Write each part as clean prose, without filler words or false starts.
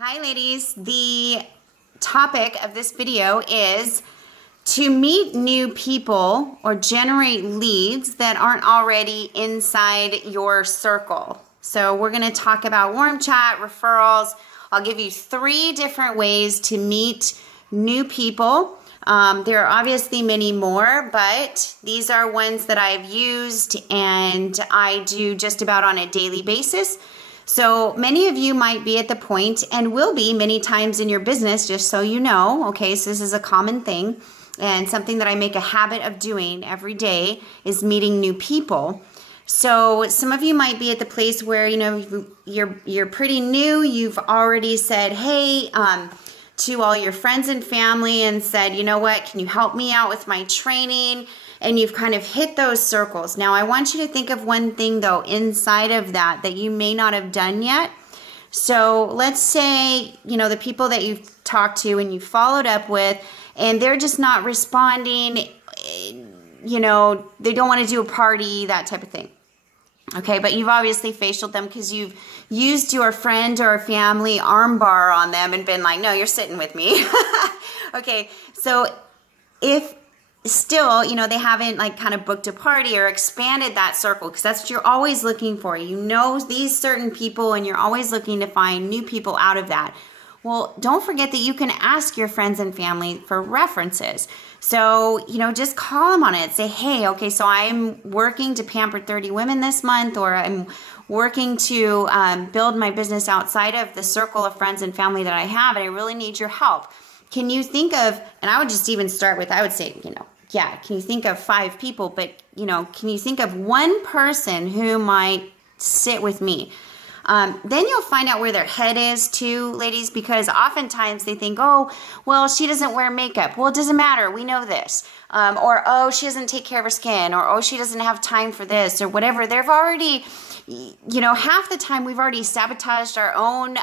Hi ladies, the topic of this video is to meet new people or generate leads that aren't already inside your circle. So we're going to talk about warm chat, referrals. I'll give you 3 different ways to meet new people. There are obviously many more, but these are ones that I've used and I do just about on a daily basis. So many of you might be at the point and will be many times in your business, just so you know, okay, so this is a common thing and something that I make a habit of doing every day is meeting new people. So some of you might be at the place where, you know, you're pretty new, you've already said, hey, to all your friends and family and said, you know what, can you help me out with my training? And you've kind of hit those circles. Now, I want you to think of one thing, though, inside of that you may not have done yet. So let's say, you know, the people that you've talked to and you followed up with, and they're just not responding, you know, they don't want to do a party, that type of thing. Okay, but you've obviously facialed them because you've used your friend or family armbar on them and been like, no, you're sitting with me. Okay, so if still, you know, they haven't like kind of booked a party or expanded that circle, because that's what you're always looking for. You know these certain people and you're always looking to find new people out of that. Well, don't forget that you can ask your friends and family for references. So, you know, just call them on it. Say, hey, okay, so I'm working to pamper 30 women this month, or I'm working to build my business outside of the circle of friends and family that I have, and I really need your help. Can you think of, and I would just even start with, I would say, you know, yeah, can you think of 5 people, but, you know, can you think of one person who might sit with me? Then you'll find out where their head is too, ladies, because oftentimes they think, oh, well, she doesn't wear makeup. Well, it doesn't matter. We know this. Or, oh, she doesn't take care of her skin. Or, oh, she doesn't have time for this or whatever. They've already, you know, half the time we've already sabotaged our own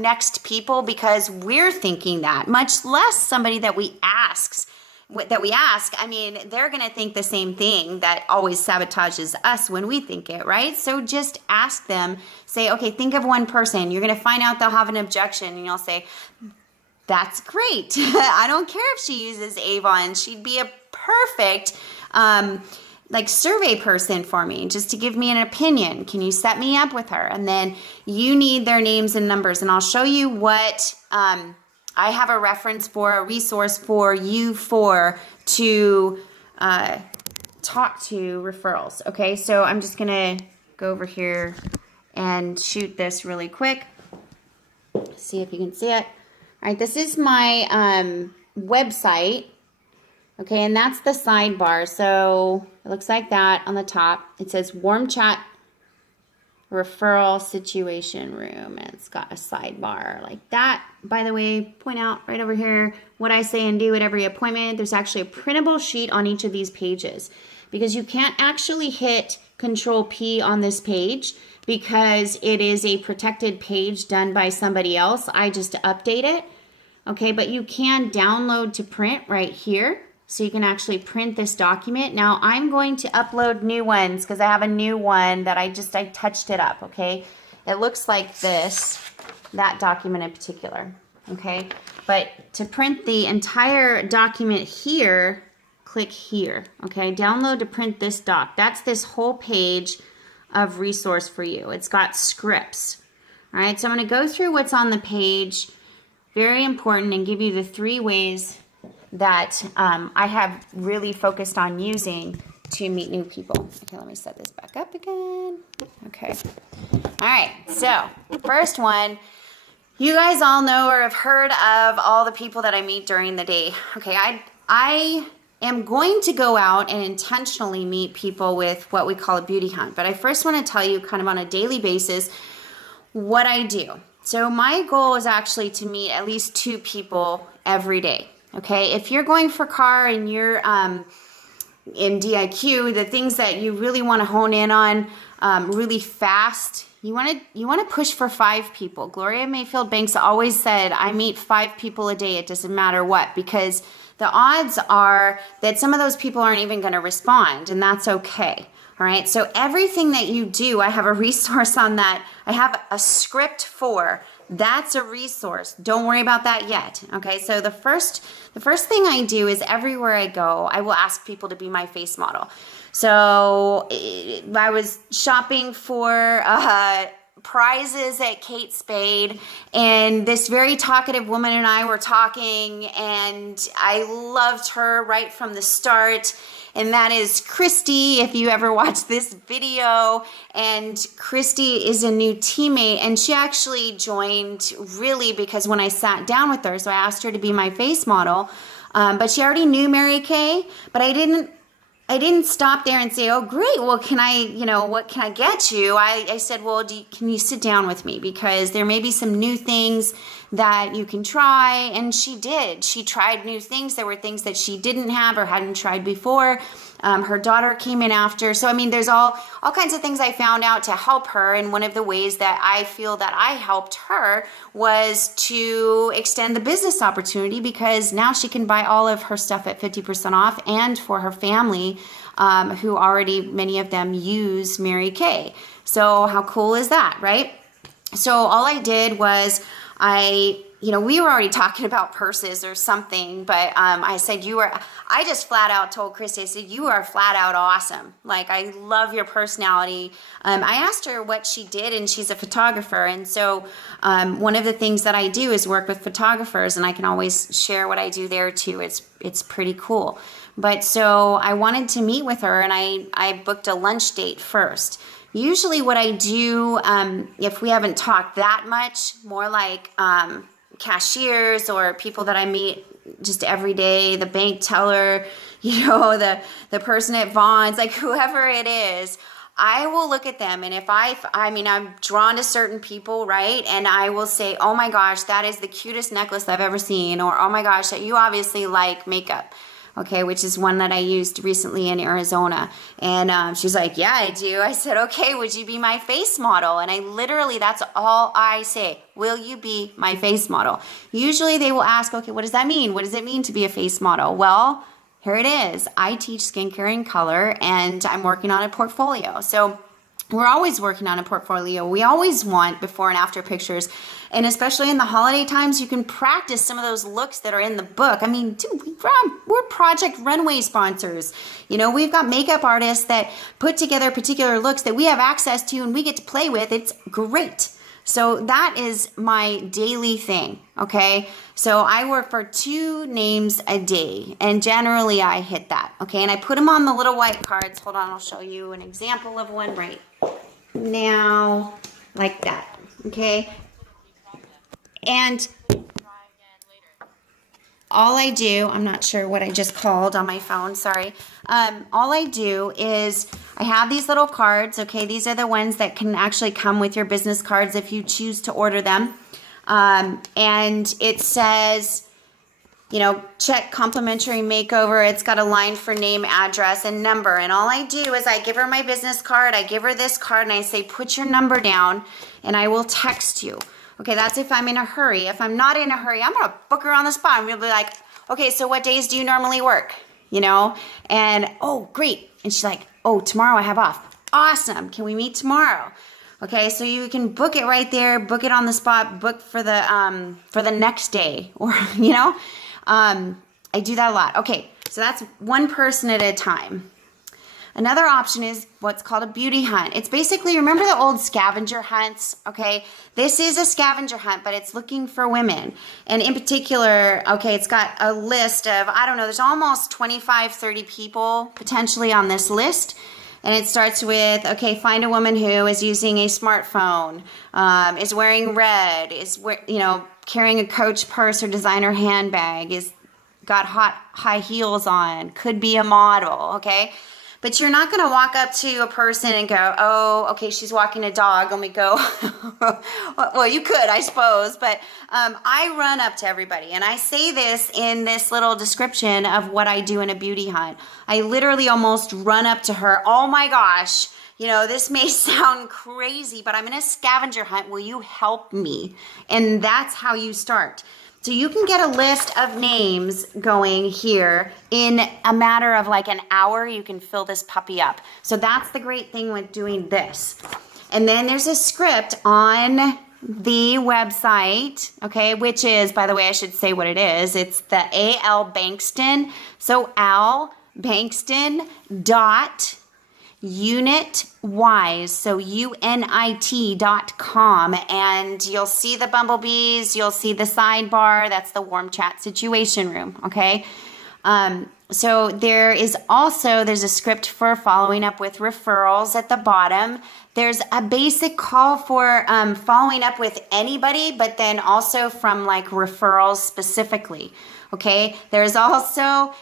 next people because we're thinking that, much less somebody that we ask. I mean, they're going to think the same thing that always sabotages us when we think it, right? So just ask them, say, okay, think of one person. You're going to find out they'll have an objection and you'll say, that's great. I don't care if she uses Avon. She'd be a perfect like survey person for me, just to give me an opinion. Can you set me up with her? And then you need their names and numbers, and I'll show you what I have a reference for, a resource for you to talk to referrals. Okay, so I'm just gonna go over here and shoot this really quick. See if you can see it. All right, this is my website. Okay, and that's the sidebar. So it looks like that on the top. It says Warm Chat Referral Situation Room, and it's got a sidebar like that. By the way, point out right over here what I say and do at every appointment. There's actually a printable sheet on each of these pages, because you can't actually hit Control P on this page because it is a protected page done by somebody else. I just update it. Okay, but you can download to print right here. So you can actually print this document. Now I'm going to upload new ones because I have a new one that I touched it up, okay? It looks like this, that document in particular, okay? But to print the entire document here, click here, okay? Download to print this doc. That's this whole page of resource for you. It's got scripts, all right? So I'm gonna go through what's on the page, very important, and give you the 3 ways that I have really focused on using to meet new people. Okay, let me set this back up again. Okay. All right, so first one, you guys all know or have heard of all the people that I meet during the day. Okay, I am going to go out and intentionally meet people with what we call a beauty hunt, but I first want to tell you kind of on a daily basis what I do. So my goal is actually to meet at least 2 people every day. Okay, if you're going for car and you're in DIQ, the things that you really want to hone in on really fast, you want to push for 5 people. Gloria Mayfield Banks always said, I meet 5 people a day, it doesn't matter what, because the odds are that some of those people aren't even going to respond, and that's okay. All right, so everything that you do, I have a resource on that. I have a script for That's a resource. Don't worry about that yet. Okay, so the first thing I do is everywhere I go, I will ask people to be my face model. So I was shopping for prizes at Kate Spade, and this very talkative woman and I were talking, and I loved her right from the start. And that is Christy, if you ever watch this video. And Christy is a new teammate, and she actually joined really because when I sat down with her, so I asked her to be my face model, but she already knew Mary Kay, but I didn't stop there and say, oh, great, well, can I, what can I get you? I said, well, can you sit down with me? Because there may be some new things that you can try. And she did. She tried new things. There were things that she didn't have or hadn't tried before. Her daughter came in after. So, I mean, there's all kinds of things I found out to help her. And one of the ways that I feel that I helped her was to extend the business opportunity, because now she can buy all of her stuff at 50% off, and for her family, who already, many of them use Mary Kay. So how cool is that, right? So all I did was we were already talking about purses or something, but I said, I just flat out told Christy, I said, you are flat out awesome. Like, I love your personality. I asked her what she did, and she's a photographer. And so one of the things that I do is work with photographers, and I can always share what I do there too. It's pretty cool. But so I wanted to meet with her, and I booked a lunch date first. Usually what I do, if we haven't talked that much, more like cashiers or people that I meet just every day, the bank teller, the person at Vaughn's, like whoever it is, I will look at them, and if I'm drawn to certain people, right? And I will say, oh my gosh, that is the cutest necklace I've ever seen, or oh my gosh, you obviously like makeup. Okay, which is one that I used recently in Arizona. And she's like, yeah, I do. I said, okay, would you be my face model? And I literally, that's all I say. Will you be my face model? Usually they will ask, okay, what does that mean? What does it mean to be a face model? Well, here it is. I teach skincare and color, and I'm working on a portfolio. So we're always working on a portfolio. We always want before and after pictures. And especially in the holiday times, you can practice some of those looks that are in the book. I mean, dude, we're Project Runway sponsors. We've got makeup artists that put together particular looks that we have access to and we get to play with. It's great. So that is my daily thing, okay? So I work for 2 names a day, and generally I hit that, okay? And I put them on the little white cards. Hold on, I'll show you an example of one right now, like that, okay? And all I do, I'm not sure what I just called on my phone, sorry. All I do is I have these little cards, okay? These are the ones that can actually come with your business cards if you choose to order them. And it says, check complimentary makeover. It's got a line for name, address, and number. And all I do is I give her my business card, I give her this card, and I say, put your number down, and I will text you. Okay, that's if I'm in a hurry. If I'm not in a hurry, I'm going to book her on the spot. I'm going to be like, okay, so what days do you normally work? And, oh, great. And she's like, oh, tomorrow I have off. Awesome. Can we meet tomorrow? Okay, so you can book it right there, book it on the spot, book for the next day, or, I do that a lot. Okay, so that's one person at a time. Another option is what's called a beauty hunt. It's basically, remember the old scavenger hunts? Okay, this is a scavenger hunt, but it's looking for women. And in particular, okay, it's got a list of, there's almost 25, 30 people potentially on this list. And it starts with, okay, find a woman who is using a smartphone, is wearing red, is carrying a Coach purse or designer handbag, is got high heels on, could be a model, okay? But you're not going to walk up to a person and go, oh, okay, she's walking a dog. Let me go. Well, you could, I suppose. But I run up to everybody. And I say this in this little description of what I do in a beauty hunt. I literally almost run up to her. Oh, my gosh. This may sound crazy, but I'm in a scavenger hunt. Will you help me? And that's how you start. So you can get a list of names going here in a matter of like an hour. You can fill this puppy up. So that's the great thing with doing this. And then there's a script on the website, okay, which is, by the way, I should say what it is. It's the A.L. Bankston. So Al Bankston dot UnitWise, so UNIT.com, and you'll see the bumblebees, you'll see the sidebar, that's the warm chat situation room, okay? So there's a script for following up with referrals at the bottom. There's a basic call for following up with anybody, but then also from like referrals specifically, okay? There's also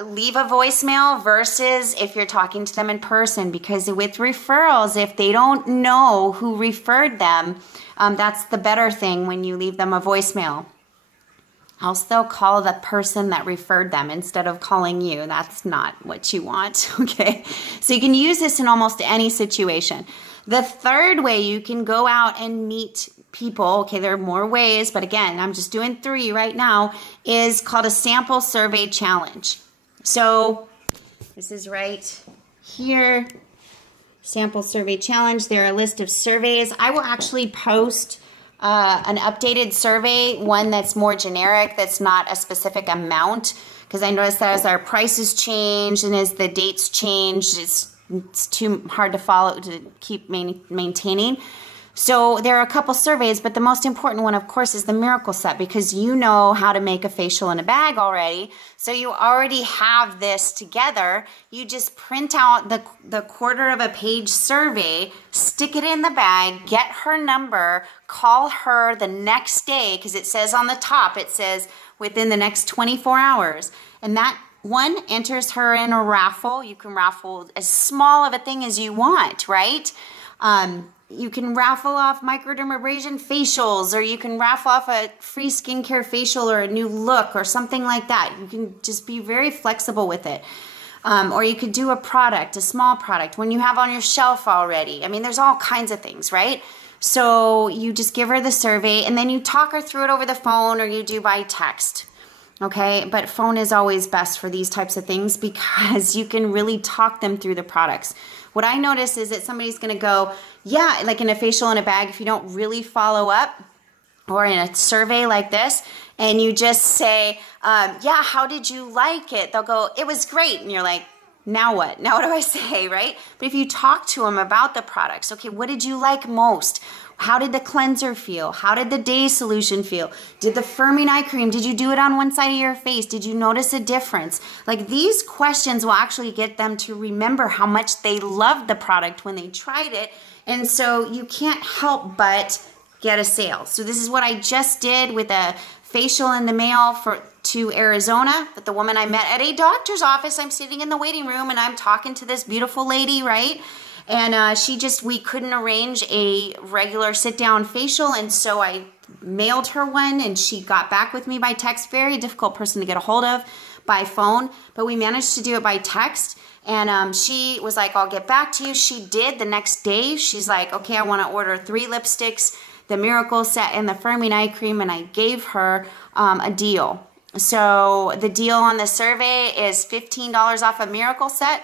leave a voicemail versus if you're talking to them in person, because with referrals, if they don't know who referred them, that's the better thing when you leave them a voicemail. Also call the person that referred them instead of calling you. That's not what you want, okay? So you can use this in almost any situation. The third way you can go out and meet people, okay, there are more ways, but again, I'm just doing 3 right now, is called a sample survey challenge. So this is right here, sample survey challenge. There are a list of surveys. I will actually post an updated survey, one that's more generic, that's not a specific amount, because I noticed that as our prices change and as the dates change, it's too hard to follow, to keep maintaining. So there are a couple surveys, but the most important one, of course, is the miracle set, because you know how to make a facial in a bag already. So you already have this together. You just print out the quarter of a page survey, stick it in the bag, get her number, call her the next day, because it says on the top, it says within the next 24 hours. And that one enters her in a raffle. You can raffle as small of a thing as you want, right? You can raffle off microdermabrasion facials, or you can raffle off a free skincare facial or a new look or something like that. You can just be very flexible with it. Or you could do a product, a small product, when you have on your shelf already. I mean, there's all kinds of things, right? So you just give her the survey and then you talk her through it over the phone, or you do by text. Okay, but phone is always best for these types of things because you can really talk them through the products. What I notice is that somebody's going to go, yeah, like in a facial in a bag, if you don't really follow up, or in a survey like this, and you just say, yeah, how did you like it? They'll go, it was great. And you're like, now what? Now what do I say, right? But if you talk to them about the products, okay, what did you like most? How did the cleanser feel? How did the day solution feel? Did the firming eye cream, did you do it on one side of your face? Did you notice a difference? Like, these questions will actually get them to remember how much they loved the product when they tried it. And so you can't help but get a sale. So this is what I just did with a facial in the mail to Arizona with the woman I met at a doctor's office. I'm sitting in the waiting room and I'm talking to this beautiful lady, right? And we couldn't arrange a regular sit-down facial, and so I mailed her one, and she got back with me by text. Very difficult person to get a hold of by phone, but we managed to do it by text. And she was like, I'll get back to you. She did the next day. She's like, okay, I want to order 3 lipsticks, the Miracle Set, and the firming eye cream, and I gave her a deal. So the deal on the survey is $15 off a Miracle Set.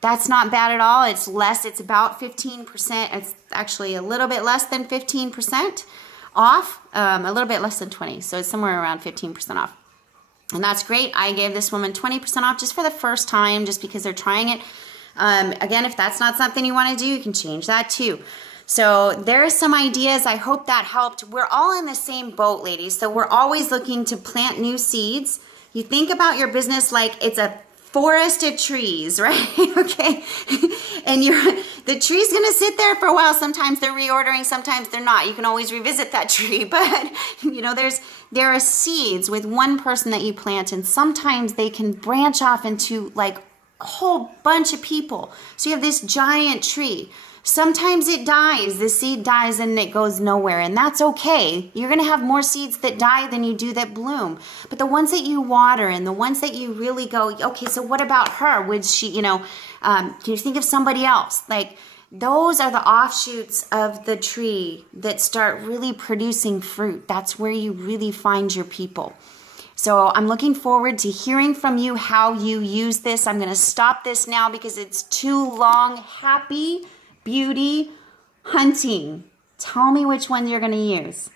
That's not bad at all. It's less. It's about 15%. It's actually a little bit less than 15% off, a little bit less than 20. So it's somewhere around 15% off. And that's great. I gave this woman 20% off just for the first time, just because they're trying it. Again, if that's not something you want to do, you can change that too. So there are some ideas. I hope that helped. We're all in the same boat, ladies. So we're always looking to plant new seeds. You think about your business like it's a forest of trees, right? Okay. And the tree's going to sit there for a while. Sometimes they're reordering, sometimes they're not. You can always revisit that tree, but there are seeds with one person that you plant, and sometimes they can branch off into like a whole bunch of people. So you have this giant tree. Sometimes it dies, the seed dies and it goes nowhere, and that's okay. You're going to have more seeds that die than you do that bloom. But the ones that you water and the ones that you really go, okay, so what about her? Would she, can you think of somebody else? Like, those are the offshoots of the tree that start really producing fruit. That's where you really find your people. So I'm looking forward to hearing from you how you use this. I'm going to stop this now because it's too long. Happy beauty hunting. Tell me which one you're going to use.